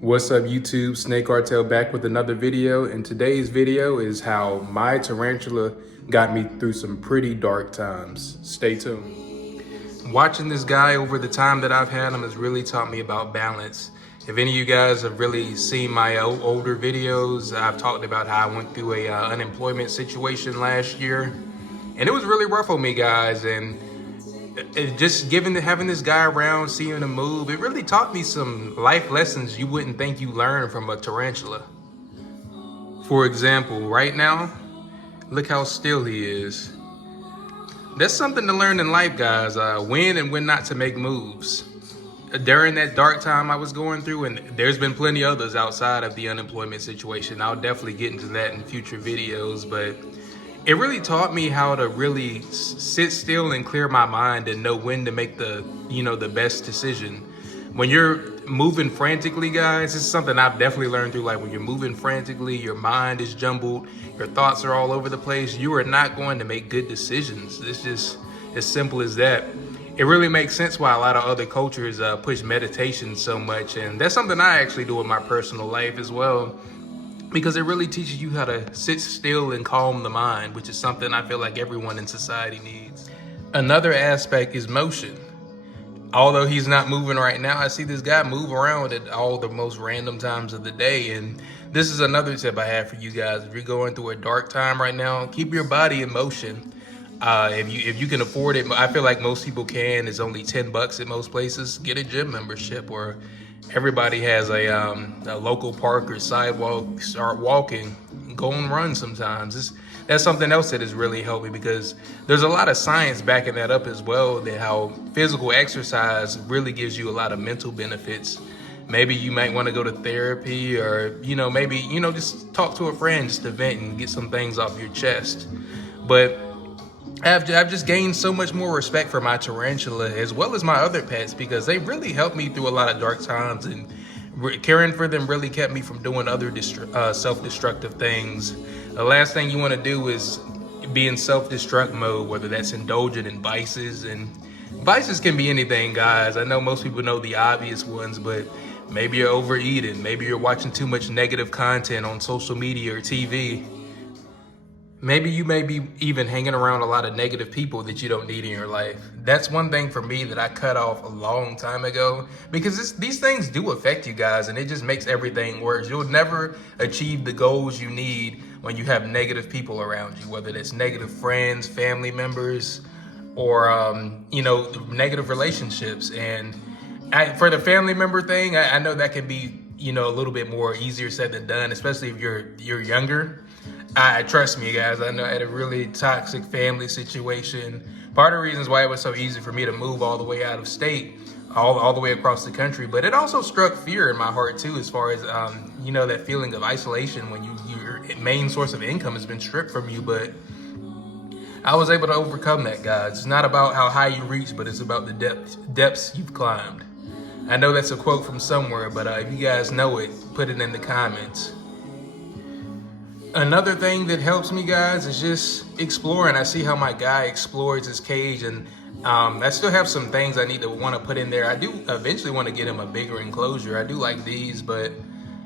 What's up YouTube, Snake Cartel back with another video, and today's video is how my tarantula got me through some pretty dark times. Stay tuned. Watching this guy over the time that I've had him has really taught me about balance. If any of you guys have really seen my older videos, I've talked about how I went through a unemployment situation last year, and it was really rough on me, guys, and just having this guy around, seeing him move, it really taught me some life lessons you wouldn't think you learned from a tarantula. For example, right now, look how still he is. That's something to learn in life, guys. When and when not to make moves. During that dark time I was going through, and there's been plenty others outside of the unemployment situation. I'll definitely get into that in future videos, but it really taught me how to really sit still and clear my mind and know when to make the best decision. When you're moving frantically, guys, this is something I've definitely learned through life. When you're moving frantically, your mind is jumbled, your thoughts are all over the place, you are not going to make good decisions. It's just as simple as that. It really makes sense why a lot of other cultures push meditation so much, and that's something I actually do in my personal life as well, because it really teaches you how to sit still and calm the mind, which is something I feel like everyone in society needs. Another aspect is motion. Although he's not moving right now, I see this guy move around at all the most random times of the day. And this is another tip I have for you guys. If you're going through a dark time right now, keep your body in motion. If you can afford it, I feel like most people can. It's only $10 at most places. Get a gym membership, or everybody has a local park or sidewalk. Start walking, go and run sometimes. That's something else that has really helped me, because there's a lot of science backing that up as well, that how physical exercise really gives you a lot of mental benefits. Maybe you might want to go to therapy, or maybe just talk to a friend, just to vent and get some things off your chest. But I've just gained so much more respect for my tarantula as well as my other pets, because they really helped me through a lot of dark times, and caring for them really kept me from doing other self-destructive things. The last thing you want to do is be in self-destruct mode, whether that's indulging in vices. And vices can be anything, guys. I know most people know the obvious ones, but maybe you're overeating, maybe you're watching too much negative content on social media or TV. Maybe you may be even hanging around a lot of negative people that you don't need in your life. That's one thing for me that I cut off a long time ago, because these things do affect you guys, and it just makes everything worse. You'll never achieve the goals you need when you have negative people around you, whether that's negative friends, family members, or negative relationships. And for the family member thing, I know that can be a little bit more easier said than done, especially if you're younger. Trust me, guys, I know I had a really toxic family situation. Part of the reasons why it was so easy for me to move all the way out of state, all the way across the country, but it also struck fear in my heart too, as far as that feeling of isolation when your main source of income has been stripped from you. But I was able to overcome that, guys. It's not about how high you reach, but it's about the depths you've climbed. I know that's a quote from somewhere, but if you guys know it, put it in the comments. Another thing that helps me, guys, is just exploring. I see how my guy explores his cage, and I still have some things I need to want to put in there. I do eventually want to get him a bigger enclosure. I do like these, but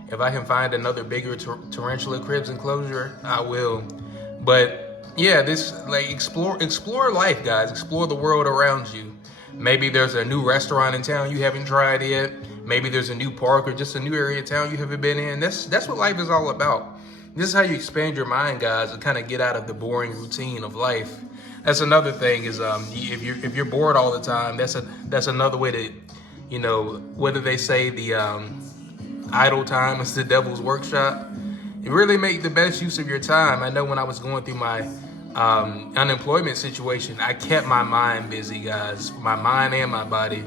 if I can find another bigger tarantula cribs enclosure, I will. But yeah, explore life, guys. Explore the world around you. Maybe there's a new restaurant in town you haven't tried yet. Maybe there's a new park or just a new area of town you haven't been in. That's what life is all about. This is how you expand your mind, guys, and kind of get out of the boring routine of life. That's another thing is if you're bored all the time, that's another way to, whether they say the idle time is the devil's workshop. You really make the best use of your time. I know when I was going through my unemployment situation, I kept my mind busy, guys, my mind and my body.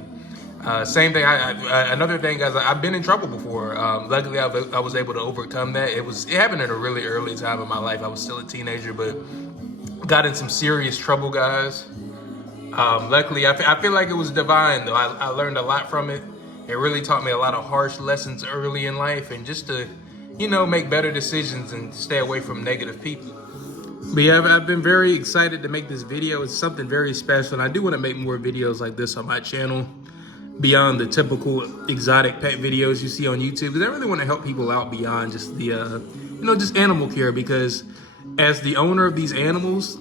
Same thing. Another thing, guys, I've been in trouble before. Luckily, I was able to overcome that. It happened at a really early time in my life. I was still a teenager, but got in some serious trouble, guys. Luckily, I feel like it was divine, though. I learned a lot from it. It really taught me a lot of harsh lessons early in life, and just to, make better decisions and stay away from negative people. But yeah, I've been very excited to make this video. It's something very special, and I do want to make more videos like this on my channel. beyond the typical exotic pet videos you see on YouTube, because I really want to help people out beyond just the just animal care, because as the owner of these animals,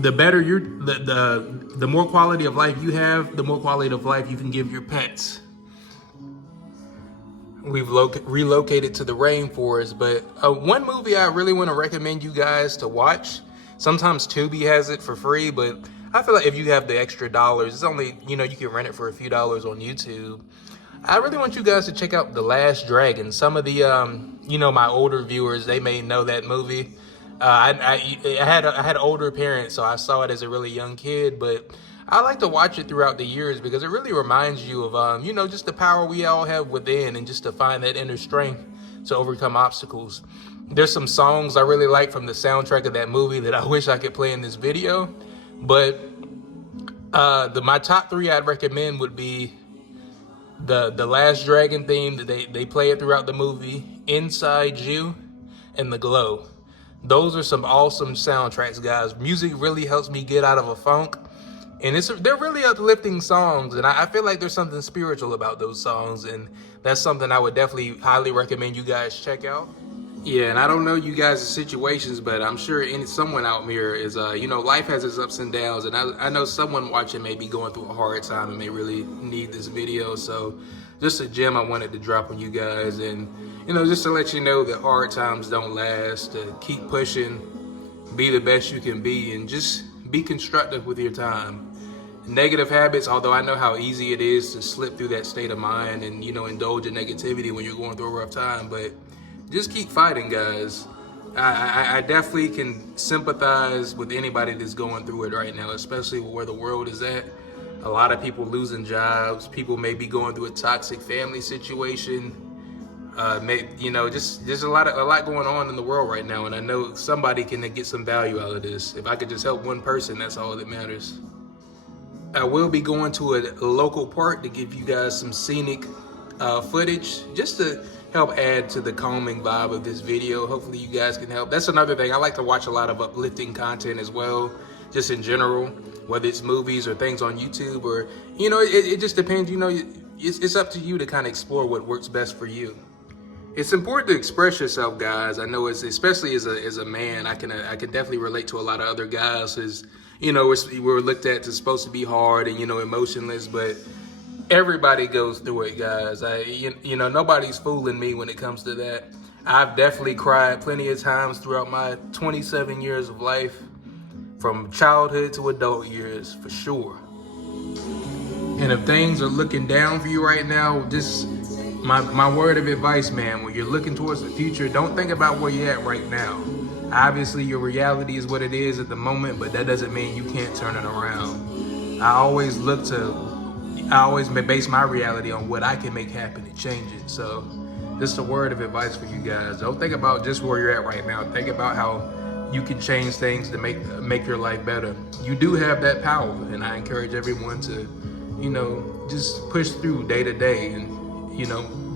the better the more quality of life you have, the more quality of life you can give your pets. We've relocated to the rainforest, but one movie I really want to recommend you guys to watch. Sometimes Tubi has it for free, but I feel like if you have the extra dollars, it's only, you can rent it for a few dollars on YouTube. I really want you guys to check out The Last Dragon. Some of the, my older viewers, they may know that movie. I had older parents, so I saw it as a really young kid, but I like to watch it throughout the years because it really reminds you of, just the power we all have within, and just to find that inner strength to overcome obstacles. There's some songs I really like from the soundtrack of that movie that I wish I could play in this video, but my top three I'd recommend would be the Last Dragon theme that they play it throughout the movie, Inside You, and The Glow. Those are some awesome soundtracks, guys. Music really helps me get out of a funk, and they're really uplifting songs, and I feel like there's something spiritual about those songs, and that's something I would definitely highly recommend you guys check out. Yeah, and I don't know you guys' situations, but I'm sure someone out here is, life has its ups and downs, and I know someone watching may be going through a hard time and may really need this video. So just a gem I wanted to drop on you guys, and, just to let you know that hard times don't last, to keep pushing, be the best you can be, and just be constructive with your time. Negative habits, although I know how easy it is to slip through that state of mind and, indulge in negativity when you're going through a rough time, but just keep fighting, guys. I definitely can sympathize with anybody that's going through it right now, especially where the world is at. A lot of people losing jobs. People may be going through a toxic family situation. There's a lot going on in the world right now, and I know somebody can get some value out of this. If I could just help one person, that's all that matters. I will be going to a local park to give you guys some scenic footage, just to help add to the calming vibe of this video. Hopefully you guys can help. That's another thing. I like to watch a lot of uplifting content as well, just in general, whether it's movies or things on YouTube, or, it just depends. It's up to you to kind of explore what works best for you. It's important to express yourself, guys. I know, especially as a man, I can definitely relate to a lot of other guys, as, we're looked at as supposed to be hard and, emotionless, but everybody goes through it, guys. Nobody's fooling me when it comes to that. I've definitely cried plenty of times throughout my 27 years of life, from childhood to adult years, for sure. And if things are looking down for you right now, just my word of advice, man, when you're looking towards the future, don't think about where you're at right now. Obviously, your reality is what it is at the moment, but that doesn't mean you can't turn it around. I always base my reality on what I can make happen and change it. So just a word of advice for you guys. Don't think about just where you're at right now. Think about how you can change things to make your life better. You do have that power, and I encourage everyone to, just push through day to day and,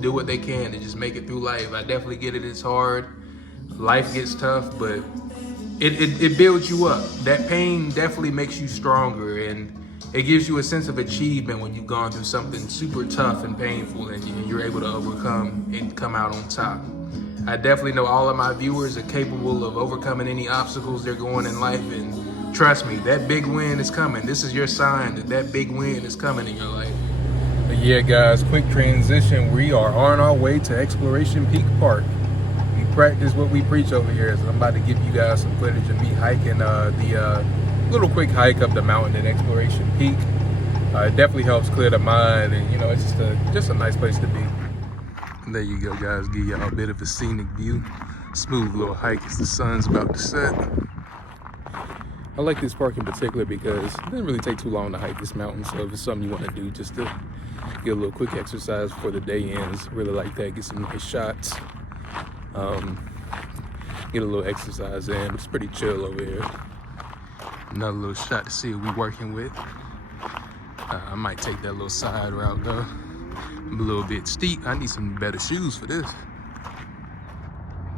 do what they can to just make it through life. I definitely get it. It's hard. Life gets tough, but it builds you up. That pain definitely makes you stronger, and it gives you a sense of achievement when you've gone through something super tough and painful, and you're able to overcome and come out on top. I definitely know all of my viewers are capable of overcoming any obstacles they're going in life, and trust me, that big win is coming. This is your sign that big win is coming in your life. But yeah, guys, quick transition. We are on our way to Exploration Peak Park. We practice what we preach over here, so I'm about to give you guys some footage of me hiking the little quick hike up the mountain at Exploration Peak. It definitely helps clear the mind, and it's just a nice place to be. And there you go, guys. Give y'all a bit of a scenic view. Smooth little hike as the sun's about to set. I like this park in particular because it doesn't really take too long to hike this mountain. So if it's something you want to do just to get a little quick exercise before the day ends, really like that. Get some nice shots. Get a little exercise in. It's pretty chill over here. Another little shot to see what we're working with. I might take that little side route though. I'm a little bit steep. I need some better shoes for this.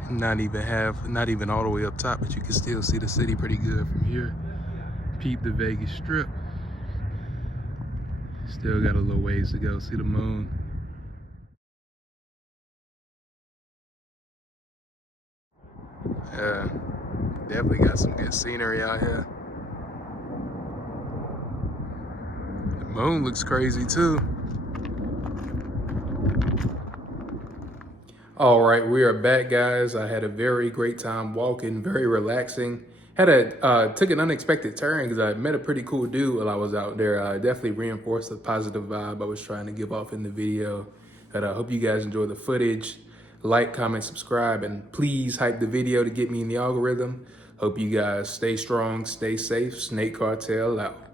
Not even all the way up top, but you can still see the city pretty good from here. Peep the Vegas Strip. Still Still got a little ways to go. See the moon. Yeah, definitely got some good scenery out here. The moon looks crazy too. All right, we are back, guys. I had a very great time walking, very relaxing. Took an unexpected turn because I met a pretty cool dude while I was out there. Definitely reinforced the positive vibe I was trying to give off in the video. But I hope you guys enjoy the footage. Like, comment, subscribe, and please hype the video to get me in the algorithm. Hope you guys stay strong, stay safe. Snake Cartel out.